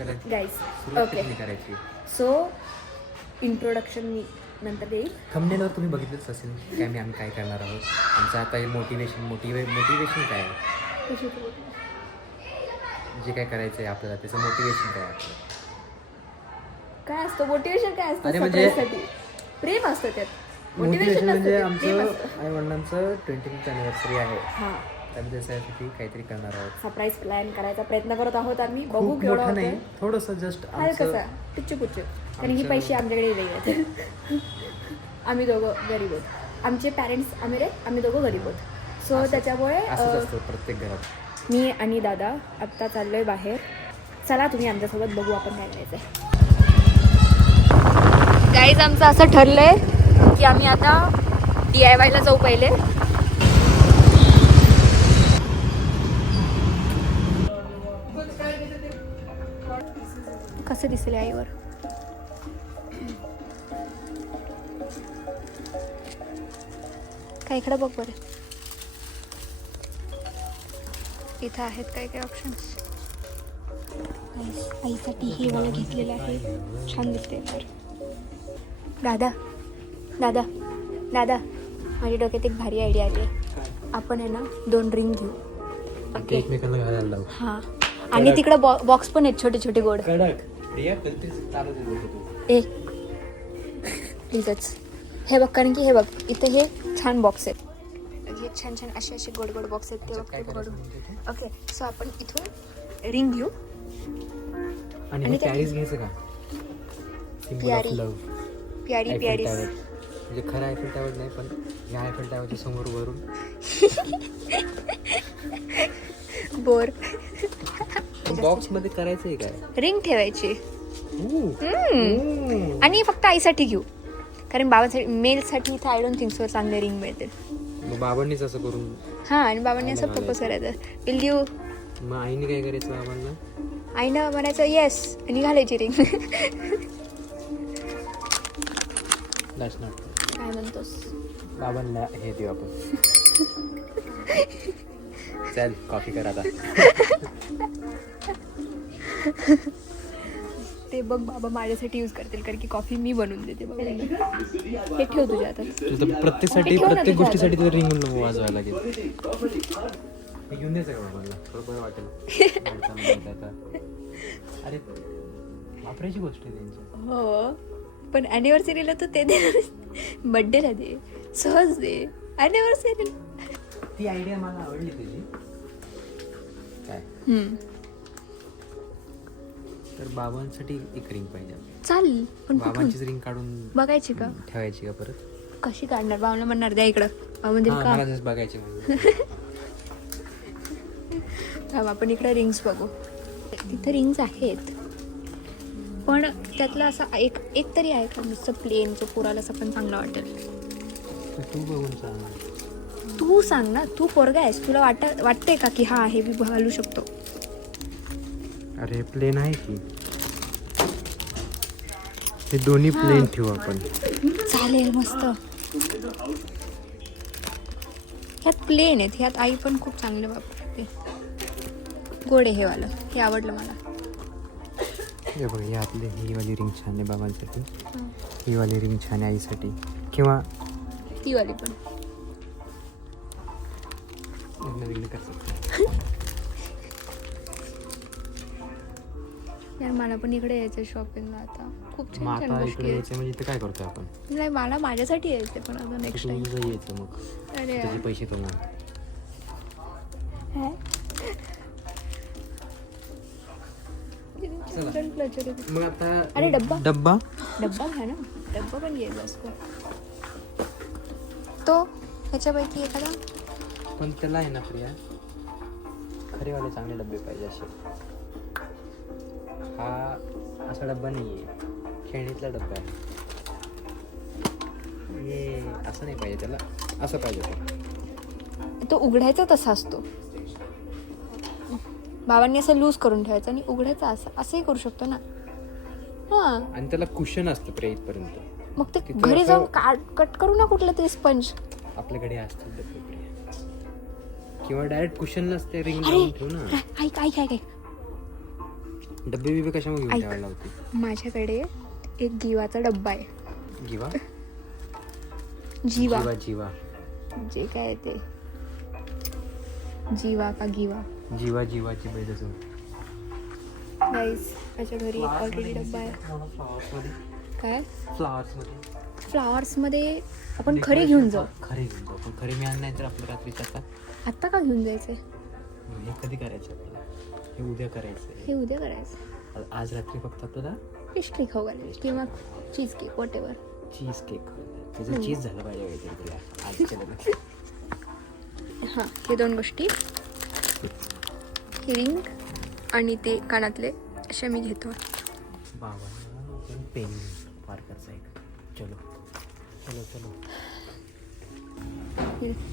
Guys सुरुवात okay कशी करायची. सो इंट्रोडक्शन मी नंतर देईल. थंबनेलवर तुम्ही बघितलंच असेल की आम्ही काय करणार आहोत. आमचं आता हे मोटिवेशन काय आहे, जे काय करायचं आहे आपल्याला त्याचं मोटिवेशन काय आहे आपलं. काय असतं मोटिवेशन? काय असतं? अरे म्हणजे सरप्राईजसाठी प्रेम असतं त्यात. मोटिवेशन म्हणजे प्रेम आमचं असतं. आई वडिलांचं 25th अॅनिव्हर्सरी आहे. हां, त्यामुळे त्यासाठी काहीतरी करणार आहोत. सरप्राईज प्लॅन करायचा प्रयत्न करत आहोत आम्ही. बघू खूप केवढं मोठं नाही, होतं. थोडंसं जस्ट अरे कसा पिच्चू पुच्चू, कारण की पैसे आमच्याकडे वेगळे आहेत. आम्ही दोघं गरीब आहोत. आमचे पॅरेंट्स अमीर आहेत, आम्ही दोघं गरीब आहोत. सो त्याच्यामुळे असंच असतं प्रत्येक घरात. मी आणि दादा आत्ता चाललोय बाहेर. चला तुम्ही आमच्यासोबत, बघू आपण काय करायचंय. गाईज आमचं असं ठरलंय की आम्ही आता DIY ला जाऊ पहिले. कसं दिसेल आईवर? काय इकडं बघ बरं, इथं आहेत काय काय ऑप्शन्स. आईसाठी हे मला घेतलेलं आहे, छान दिसते. तर दादा दादा दादा माझ्या डोक्यात एक भारी आयडिया आली आहे. आपण आहे ना 2 रिंग घेऊ. ते एकमेकांना घालायला लावू. हां, आणि तिकडं बॉक्स पण आहेत छोटे छोटे गोड. कडक प्रिया कोणती चालू दे. ए प्लीजच हे बघ, कारण की हे बघ इथं हे छान बॉक्स आहेत. हे छान छान असे असे गोड गोड बॉक्स आहेत ते बघ. काय करायचं ओके, सो आपण इथून रिंग घेऊ. आणि आणि पॅरिस घ्यायचं का? सिम्बॉल ऑफ प्यारी. लव्ह. प्यारी प्यारी. म्हणजे खरं आयफेल टॉवर नाही, पण या आयफेल टॉवरच्या समोर वरून बोर बॉक्स मध्ये करायचं आहे काय? रिंग ठेवायची. आणि फक्त आईसाठी घेऊ, कारण बाबासाठी मेलसाठी इथं आय डोंट थिंक सो चांगले रिंग मिळतील. मग बाबांनीच असं करून. हां, आणि बाबांनी असं प्रपोज करायचं, विल यू. मग आईने काय करायचं बाबांना? आईनं म्हणायचं येस आणि घालायची रिंग. That's not. काय म्हणतोस? बाबांना हे देऊ आपण. चल कॉफी कर आता. ते बघ बाबा माझ्यासाठी यूज करतील, कारण की कॉफी मी बनवून देते बाबा. हे ठेव तुझ्या हातात. प्रत्येक गोष्टीसाठी तुला रिंग वाजवायला लागेल. हे घेऊन द्यायचं का बाबांना? थोडं बरं वाटेल. अरे वापरायची गोष्ट आहे त्यांची. हो, पण ॲनिव्हर्सरीला तू ते दे, बड्डेला दे, सहज दे. ॲनिव्हर्सरीला ती आयडिया मला आवडली तुझी. काय तर बाबांसाठी एक रिंग पाहिजे. चालेल, पण बाबांचीच रिंग काढून बघायची का? ठेवायची का परत? कशी काढणार? बाबांना म्हणणार द्या इकडं. बाबा म्हणतील का? मला जस्ट बघायची. आपण इकडे रिंग्स बघू. तिथे रिंग्स आहेत, पण त्यातला असा एक तरी आहे का नुसतं प्लेन, जो पोराला असं पण चांगला वाटेल. तू बघून सांग. तू सांग ना, तू पोरगा आहेस, तुला वाटतंय का की हा हे मी घालू शकतो? अरे प्लेन आहे की, हे दोन्ही प्लेन ठेवू आपण. चालेल, मस्त. ह्यात प्लेन आहेत, ह्यात आई पण खूप चांगले वापरते. गोड आहे हे वालं, हे आवडलं मला. हे बघ, यातली ही वाली रिंग छान आहे बाबांसाठी, ही वाली रिंग छान आहे आईसाठी, किंवा ती वाली पण. यार मला पण इकडे यायचं शॉपिंगला आता. खूप छान छान गोष्टी आहेत. म्हणजे इथं काय करतोय आपण? नाही, मला माझ्यासाठी यायचं पण आता नेक्स्ट टाइम. तुझं यायचं मग. अरे त्याचे पैसे कमवून. मग आता अरे डब्बा डब्बा घ्या ना, डब्बा पण घ्यायचा असतो तो ह्याच्यापैकी एखादा. पण त्याला आहे ना प्रिया, खरेवाले चांगले डब्बे पाहिजे असे. हा असा डब्बा नाही आहे, खेळणीतला डब्बा आहे. हे असं नाही पाहिजे, त्याला असं पाहिजे. तो उघडायचा तसा असतो. बाबांनी असं लूज करून ठेवायचं आणि उघडायचं असंही करू शकतो ना. हां, आणि त्याला कुशन असतं प्रिया इथपर्यंत. मग ते घरी जाऊन कट करू ना कुठलं तरी स्पंज. आपल्याकडे असतात डब्बे प्रिया, किंवा डायरेक्ट कुशनलाच ते रिंग अरे ठेवू ना. ऐक डब्बे बिबे कशामुळे घेऊन ऐक. ठेवायला होती? माझ्याकडे एक गिवाचा डब्बा आहे. गिवा जीवा जीवा जीवा जे काय आहे ते जीवा का गिवा जीवा जीवाची बैल गाईस माझ्या घरी ऑलरेडी डब्बा आहे. काय फ्लावर्स मध्ये फ्लावर्समध्ये आपण खरे घेऊन जाऊ. खरे घेऊन जाऊ पण खरे मिळालं नाही तर आपलं रात्रीच्या आता आत्ता का घेऊन जायचंय? हे कधी करायचं आपल्याला? हे उद्या करायचं हे उद्या करायचं. आज रात्री फक्त आपल्याला पेस्ट्री खाऊ घालायची किंवा cheese cake what ever. Cheese cake त्याचं चीज झालं पाहिजे काहीतरी तुला आज केलं. हां हे 2 गोष्टी रिंग आणि ते कानातले अशा मी घेतो. बाबा पेन पार्करचा एक चलो चलो चलो.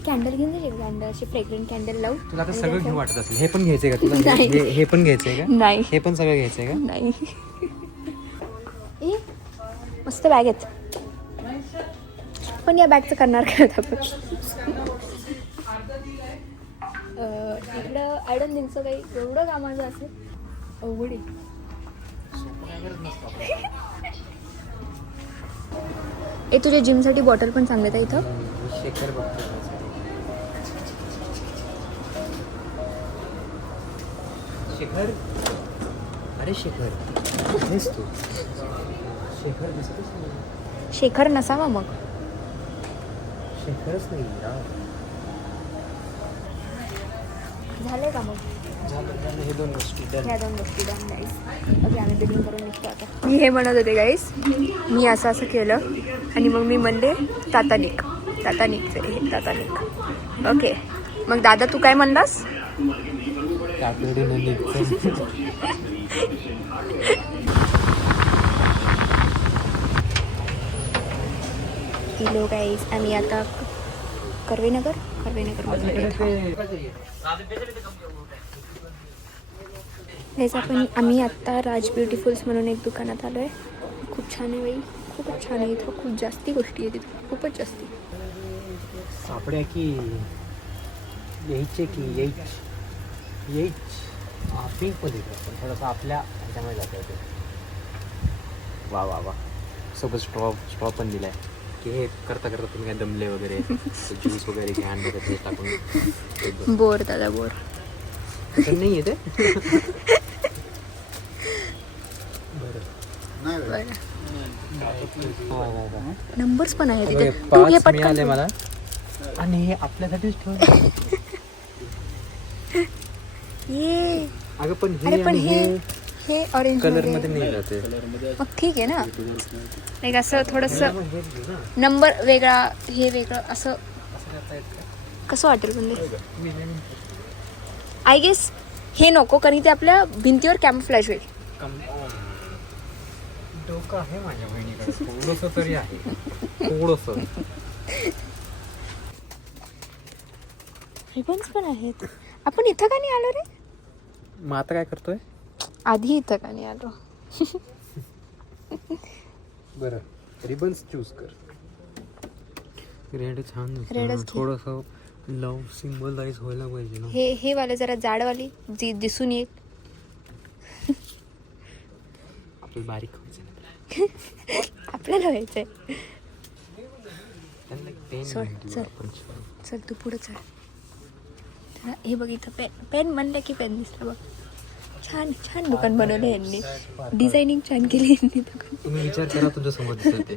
कॅन्डल घेऊन जाईल. कॅन्डल असे फ्रेग्रंट कॅन्डल लावू. तुला आता सगळं घेऊ वाटत असेल. हे पण घ्यायचंय का तुला? नाही. हे पण घ्यायचंय का? नाही हे पण सगळं घ्यायचंय का? नाही. ए मस्त बॅग आहेत पण या बॅगचं करणार काय होतं आपण? इकडं आय डोंट थिंक सो काही एवढं कामाचं असेल. अवघड आहे. ए तुझ्या जिमसाठी बॉटल पण चांगले आहे इथं. शेखर बघतो शेखर. अरे शेखर हेच तू. शेखर दिसतच नाही. शेखर नसावा मग. शेखरच नाही यार. झालंय का मग? झालं झालं. हे 2 गोष्टी डन. ह्या 2 गोष्टी डन गाईस. ओके आम्ही बिलिंग करून निघतो आता. मी हे म्हणत होते गाईस मी असं केलं आणि मग मी म्हणले ताता निघ ओके. मग दादा तू काय म्हणलास? तातडीनं निघतो. हॅलो गाईस आम्ही आता कर्वेनगर गाईस आम्ही आत्ता राज ब्युटिफुल्स म्हणून एक दुकानात आलो आहे. खूप छान आहे बाई. खूपच छान आहे. इथं खूप जास्ती गोष्टी आहेत. तिथं खूपच जास्ती. सापड्या की यायचे की येईच पिंकमध्ये पण थोडंसं आपल्या ह्याच्यामध्ये जातं होते. वा वा वा. सोबत स्ट्रॉ पण दिला आहे की हे करता तुम्ही काय दमले वगैरे ज्यूस वगैरे घ्या आणि हे टाकून. बोर दादा बोर नाही येते. नंबर्स पण आहेत तिथे. तू 5 घे मिळाले पटकन. मला आणि हे आपल्यासाठीच ठेवलं. ये अगं पण अरे हे पण आणि हे ऑरेंज कलर मध्ये नाही जाते. मग ठीक आहे ना. एक असं थोडंसं नंबर वेगळा हे वेगळं असं कसं वाटेल पण ते. आय गेस हे नको कारण ते आपल्या भिंतीवर कॅमोफ्लॅज होईल. डोकं आहे माझ्या बहिणीकडे थोडंसं तरी आहे. थोडंसं रिबन्स पण आहेत. आपण इथं का नाही आलो रे? मग आता काय करतोय? आधी इथं का नाही आलो? बरं रिबन्स चूज कर. रेड छान रेडच घे. थोडंसं लव सिम्बलाइज व्हायला पाहिजे ना. हे वाले जरा जाडवाली जी दिसून येईल. आपल्याला बारीक व्हायचं. आपल्याला व्हायचंय. पेन चल तू पुढे चल. हे बघ इथं पेन म्हणलं की पेन दिसला बघ. छान छान दुकान बनवलं यांनी. डिझायनिंग छान केली यांनी दुकान. तुम्ही विचार करा तुमच्या समोर दिसत ते.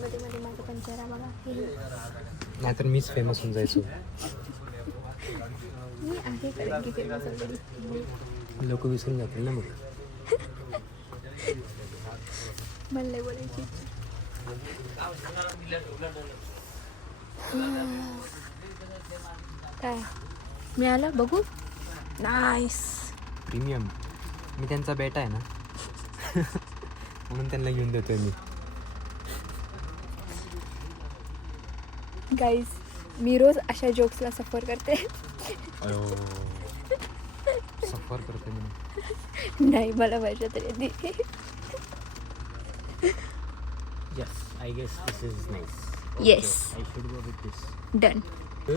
मध्ये माझा पण चेहरा बघा. नाहीतर मीच फेमस होऊन जायचो. मी आहे कारण की फेमस ऑलरेडी. लोक विसरून जातील ना मग. मला नाही बोलायची. काय मिळालं बघू. Nice premium. मी त्यांचा बेटा आहे ना म्हणून त्यांना घेऊन देतोय मी. गाईज मी रोज अशा जोक्सला सफर करते. सफर करते मी. नाही मला माहिती तरी. Yes, I guess this is nice. Yes. I should go with this. Done. Oh,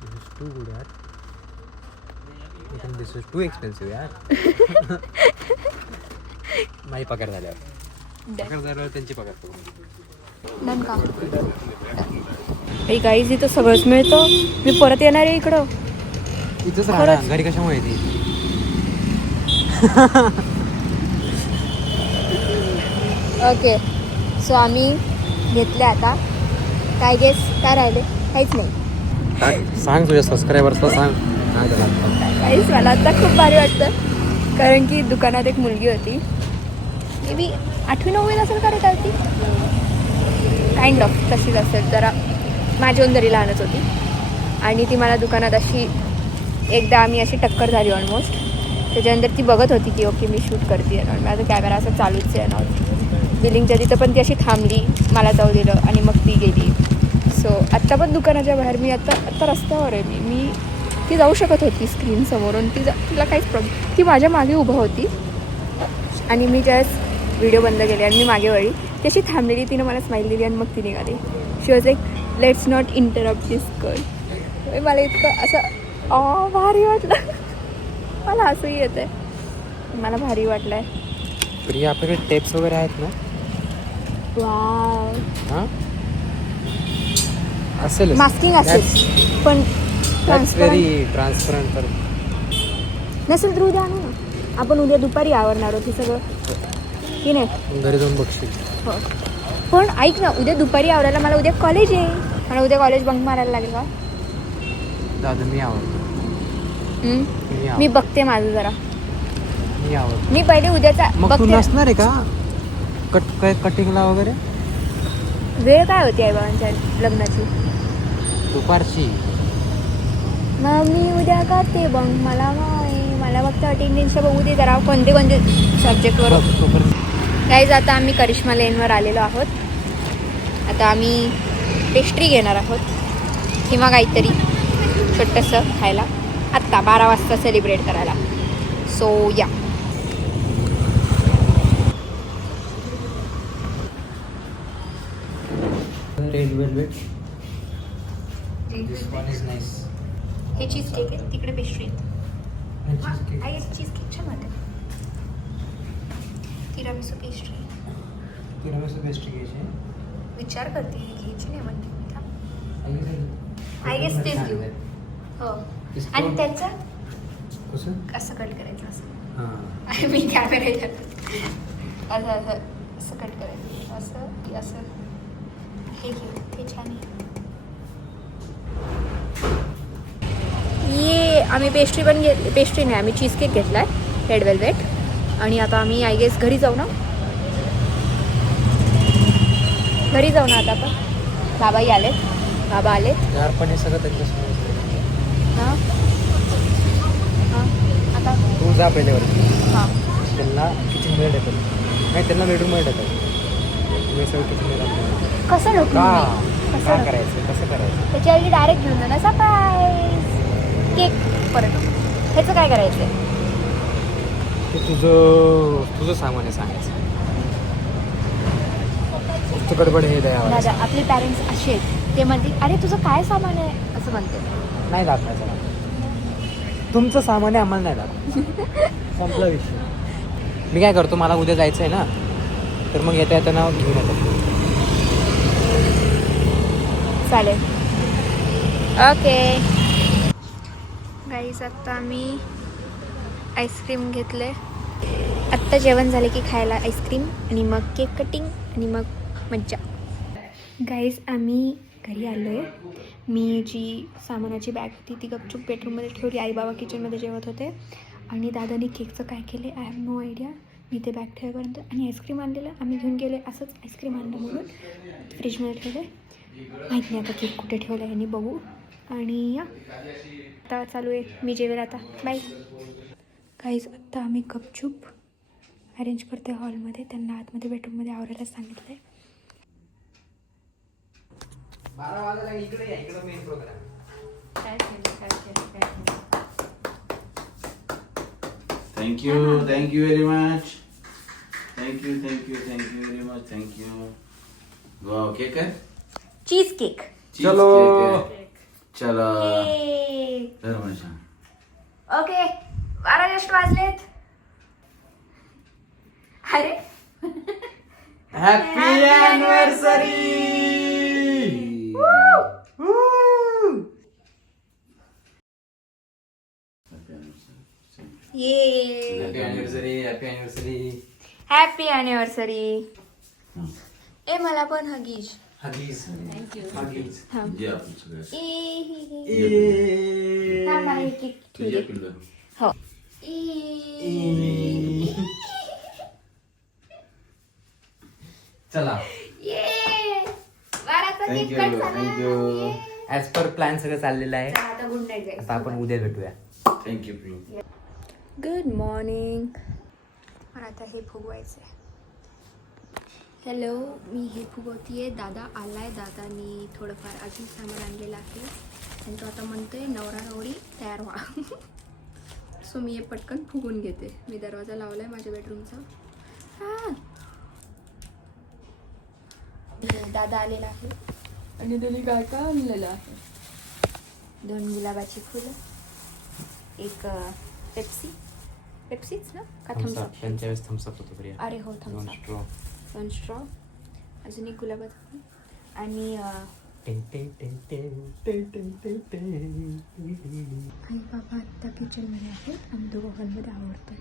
this is too good, yaar. This is too expensive यार. माझी पगार झाल्यावर त्यांची पगार करू. डन का गाईज इथं सगळंच मिळतं. मी परत येणार आहे इकडं. इथंच राहणार घरी कशामुळे येते. ओके सो आम्ही घेतले आता. काय गेस काय राहिले? काहीच नाही. सांग तुझ्या सबस्क्रायबर्सला सांग. काहीच. मला आता खूप भारी वाटतं कारण की दुकानात एक मुलगी होती. मे बी 8वी-9वी असेल का रे काय ती. काइंड ऑफ तशीच असेल. जरा माझ्याहून तरी लहानच होती. आणि ती मला दुकानात अशी एकदा आम्ही अशी टक्कर झाली ऑलमोस्ट. त्याच्यानंतर ती बघत होती की ओके मी शूट करते आहे. माझा कॅमेरा असं चालूच आहे ना. बिलिंगच्या तिथं पण ती अशी थांबली. मला जाऊ दिलं आणि मग ती गेली. सो आत्ता पण दुकानाच्या बाहेर मी आत्ता रस्त्यावर आहे. मी ती जाऊ शकत होती स्क्रीन समोरून. तिला काहीच प्रॉब्लेम. ती माझ्या मागे उभं होती आणि मी ज्यावेळेस व्हिडिओ बंद केले आणि मी मागे वळली ती अशी थांबलेली. तिनं मला स्माईल दिली आणि मग ती निघाली. She was like let's not interrupt this girl. मला इतकं असं भारी वाटलं. मला हसूही येतं आहे. मला भारी वाटलं आहे. प्रिया आपल्याकडे टेप्स वगैरे आहेत ना. वाव. हां असेल मास्किंग असेल पण व्हेरी ट्रान्सपरंट. तर नसेल तर उद्या आणू ना. आपण उद्या दुपारी आवरणार आहोत हे सगळं की नाही. घरी जाऊन बघशील. हो पण ऐक ना उद्या दुपारी आवरायला मला उद्या कॉलेज आहे. मला उद्या कॉलेज बंक मारायला लागेल का? दादा मी आवडतो. मी बघते माझं जरा. मी आवडतो. मी पहिले उद्याचा मग तू बघते. नसणार आहे का कटिंगला वगैरे. वेळ काय होती आई बाबांच्या लग्नाची? दुपारची. मग मी उद्या करते बंक. मला फक्त अटेंडन्सच्या बघू दे जरा कोणते सब्जेक्टवर. गाईज आता आम्ही करिश्मा लेनवर आलेलो आहोत. आता आम्ही पेस्ट्री घेणार आहोत किंवा काहीतरी छोटंसं खायला आत्ता 12 वाजता सेलिब्रेट करायला. सो या. Red velvet. This one is nice. हे चीज केक आहे. तिकडे पेस्ट्री आहे. चीज केक छान वाटतं. Tiramisu pastry. तिरामिसू पेस्ट्री घ्यायची. विचार करते घ्यायची नाही म्हणते. आय गेस तेच घेऊ. हो आणि त्याचं असं कट करायचं. असं मी कॅमेरा असं असं असं कट करायचं. असं असं हे घेऊ. ते छान आहे. ये आम्ही पेस्ट्री पण पेस्ट्री नाही आम्ही चीज केक घेतला आहे रेड वेलवेट. आणि आता आम्ही आय गेस घरी जाऊ ना. आता आपण. बाबाही आलेत. बाबा आलेत यार पण हे सगळं त्यांच्यासमोर. हां हां आता तू जा पहिल्यावरती. हां त्यांना किचनमध्ये टाकल. नाही त्यांना बेडरूममध्ये टाकल. तुम्ही सगळं किचनमध्ये कसं नको काय करायचं कसं करायचं. त्याच्या आधी डायरेक्ट घेऊन जा ना. सरप्राईज केक परत. ह्याचं काय करायचं आहे? ते तुझं सामान आहे सांगायचं. नुसतं गडबड हे द्यावं. दादा आपले पॅरेंट्स असे आहेत. ते म्हणतील अरे तुझं काय सामान आहे असं म्हणते. नाही दाखवायचं. तुमचं सामान आहे आम्हाला नाही दाखवायचं. संपला विषय. मी काय करतो मला उद्या जायचं आहे ना तर मग येताना घेऊन येतो. चालेल. ओके गाईज आत्ता आम्ही आईस्क्रीम घेतले. आत्ता जेवण झाले की खायला आईस्क्रीम आणि मग केक कटिंग आणि मग मज्जा. गाईज आम्ही घरी आलो आहे. मी जी सामानाची बॅग होती ती गपचूप बेडरूममध्ये ठेवली. आई बाबा किचनमध्ये जेवत होते आणि दादानी केकचं काय केले आय हॅव नो आयडिया. मी ते बॅग ठेवेपर्यंत आणि आईस्क्रीम आणलेलं आम्ही घेऊन गेले. असंच आईस्क्रीम आणलं म्हणून फ्रीजमध्ये ठेवलं. माहीत नाही आता केक कुठे ठेवलं आहे आणि बघू. आणि या आता चालू आहे. मी जेवेल आता. बाय. काहीच आत्ता आम्ही गपचूप अरेंज करते हॉलमध्ये. त्यांना आतमध्ये बेडरूममध्ये आवरायला सांगितलं आहे. Thank you very much. Thank you very much. Thank you. Wow, cake है? Cheese cake. चलो. धर मनीषा. ओके ऑगस्ट वाजलेत. अरे हॅपी अॅनिव्हर्सरी. ये happy anniversary. Happy anniversary. Happy anniversary. ए मला पण हगीज. हगीज. हगीज. जे आपण सगळं थांब मला एक एक तुझ्या ठेवू दे. पिल्लू. हो. चला. ये बाराचा केक थँक्यू कट झाला. थँक्यू ॲज पर प्लॅन सगळं चाललेलं आहे. चला, आता गुड नाईट आता आपण उद्या भेटूया. थँक्यू पिल्लू. Good morning. मला आता हे फुगवायचं आहे. हॅलो, मी हे फुगवतीये. दादा आलाय. दादानी थोडंफार अजून सामान आणलेलं आहे आणि तो आता म्हणतोय नवरा नवरी तयार व्हा. सो मी हे पटकन फुगून घेते. मी दरवाजा लावलाय माझ्या बेडरूमचा. हां, दादा आलेला आहे आणि त्यांनी काय काय आणलेलं आहे. 2 गुलाबाची फुलं, एक पेप्सीच ना का थम्सअप. त्यांच्या वेळेस थम्सअप होतो प्रिया. अरे हो, थम्सअप. 2 स्ट्रॉ, अजून एक गुलाबाचं फुल आणि आई बाबा आत्ता किचनमध्ये आहेत. आम्ही दोघं हॉलमध्ये आवडतोय.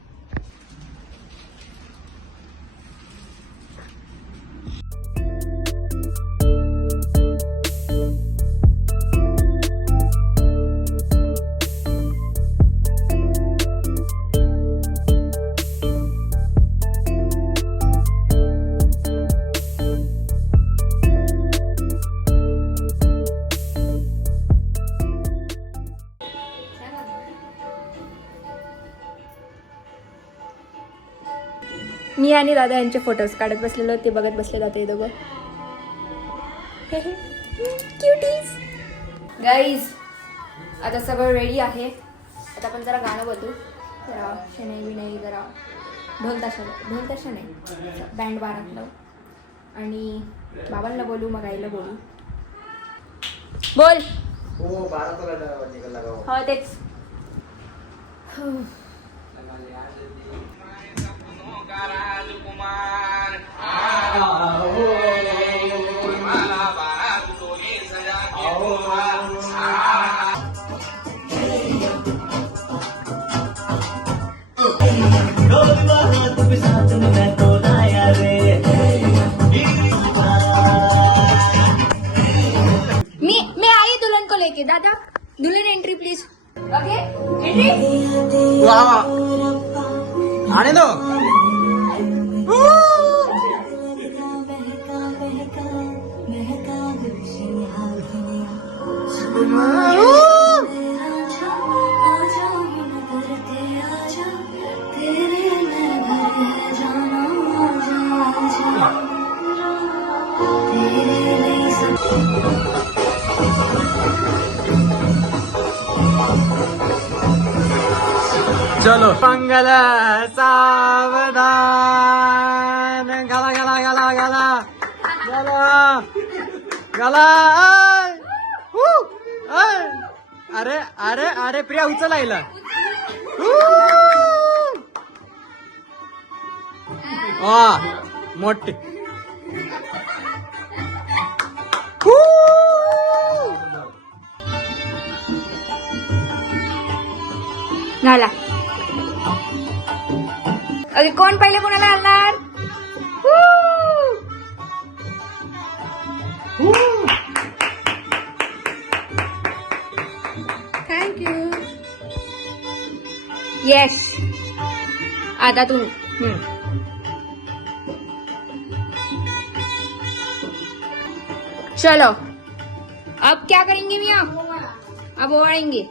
मी आणि दादा यांचे फोटोज काढत बसलेलो, ते बघत बसले जाते हे दोघं. क्युटीज. गाईज आता सगळं रेडी आहे. आता आपण जरा गाणं बघू. जरा शनाई बिनाई, जरा ढोल ताशा नाही, बँड बारातलं. आणि बाबांना बोलू, मग आईला बोलू. बोल. हो तेच. मैं आई दुल्हन को लेके. दादा दुल्हन एंट्री प्लीज. Okay entry. आने दो. चलो मंगल सावधान. गाला गाला गाला गाला गाला गाला. अरे अरे अरे प्रिया उचलायला. मोठे झाला. अरे कोण पहिले कोणाला आणणार. थँक्यू. यस आता तू. चलो अब क्या करेंगे मियाँ. अब ओवाळेंगे.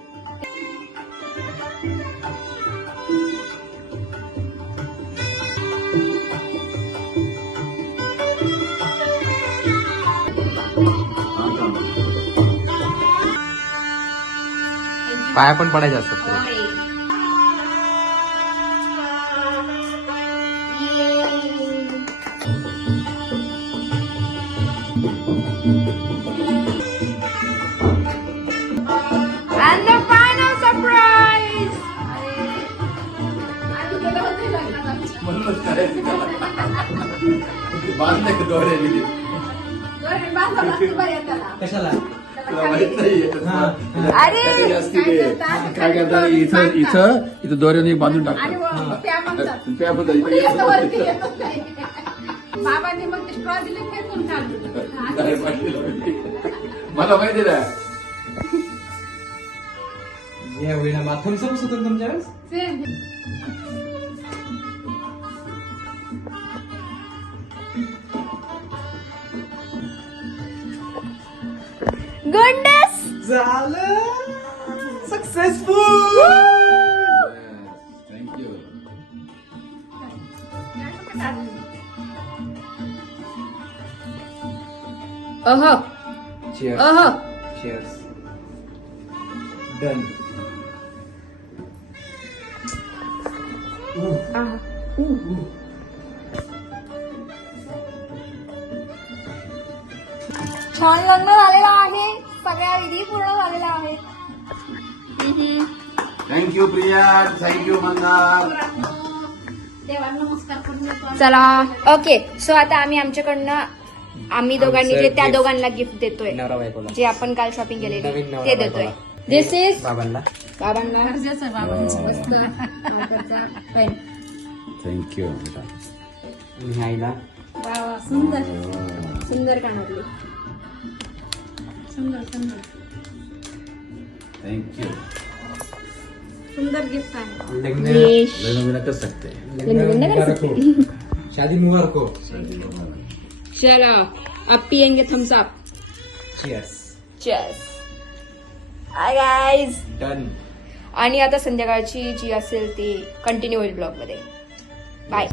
पाया पण पडायचे असतात. And the final surprise. बांधले का दोऱ्याने? कशाला तुला माहित नाहीये. अरे काय करतात इथं दोऱ्याने बांधून टाकतात. प्या म्हणतात. बाबांनी मग स्ट्रॉ दिले फेकून मला माहिती ना. या वेळेला माथम सब होतं तुमच्या वेळेस गुडनेस झालं सक्सेसफुल. थँक्यू. अह Cheers. अह Cheers. Done. छान लग्न झालेलं आहे. सगळ्या विधी पूर्ण झालेल्या आहेत. थँक्यू प्रिया. थँक्यू मंदार. देवाला नमस्कार करून येतो. चला ओके. सो आता आम्ही दोघांनी जे त्या दोघांना गिफ्ट देतोय, नवरा बायकोला जे आपण काल शॉपिंग केलेली नवीन नवरा ते देतोय. बायकोला. दिस इज बाबांना बाबांना गरजेचं आहे बाबांचं. मार्करचा पेन. थँक्यू. आणि आईला वा वा, सुंदर सुंदर कानातली. सुंदर सुंदर थँक्यू. सुंदर गिफ्ट आहे. लग्न येश. लग्न बिना कर सकते. लग्न मुबारक हो. शादी मुबारक हो. चला अब पियेंगे थम्स अप. Cheers. चेस. Hi guys. Done. आणि आता संध्याकाळची जी असेल ती कंटिन्यू होईल ब्लॉग मध्ये. Bye.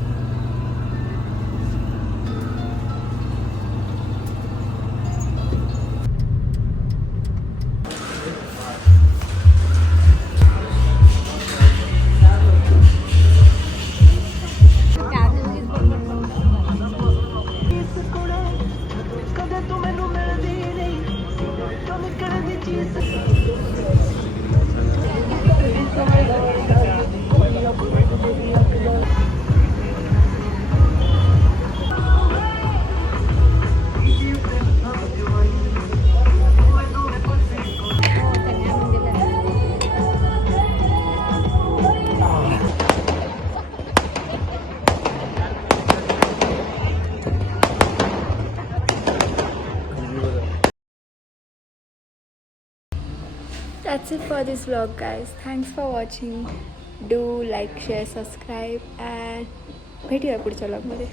That's it for this vlog, guys. Thanks for watching. Do like, share, subscribe and भेटूया पुढच्या vlog मध्ये.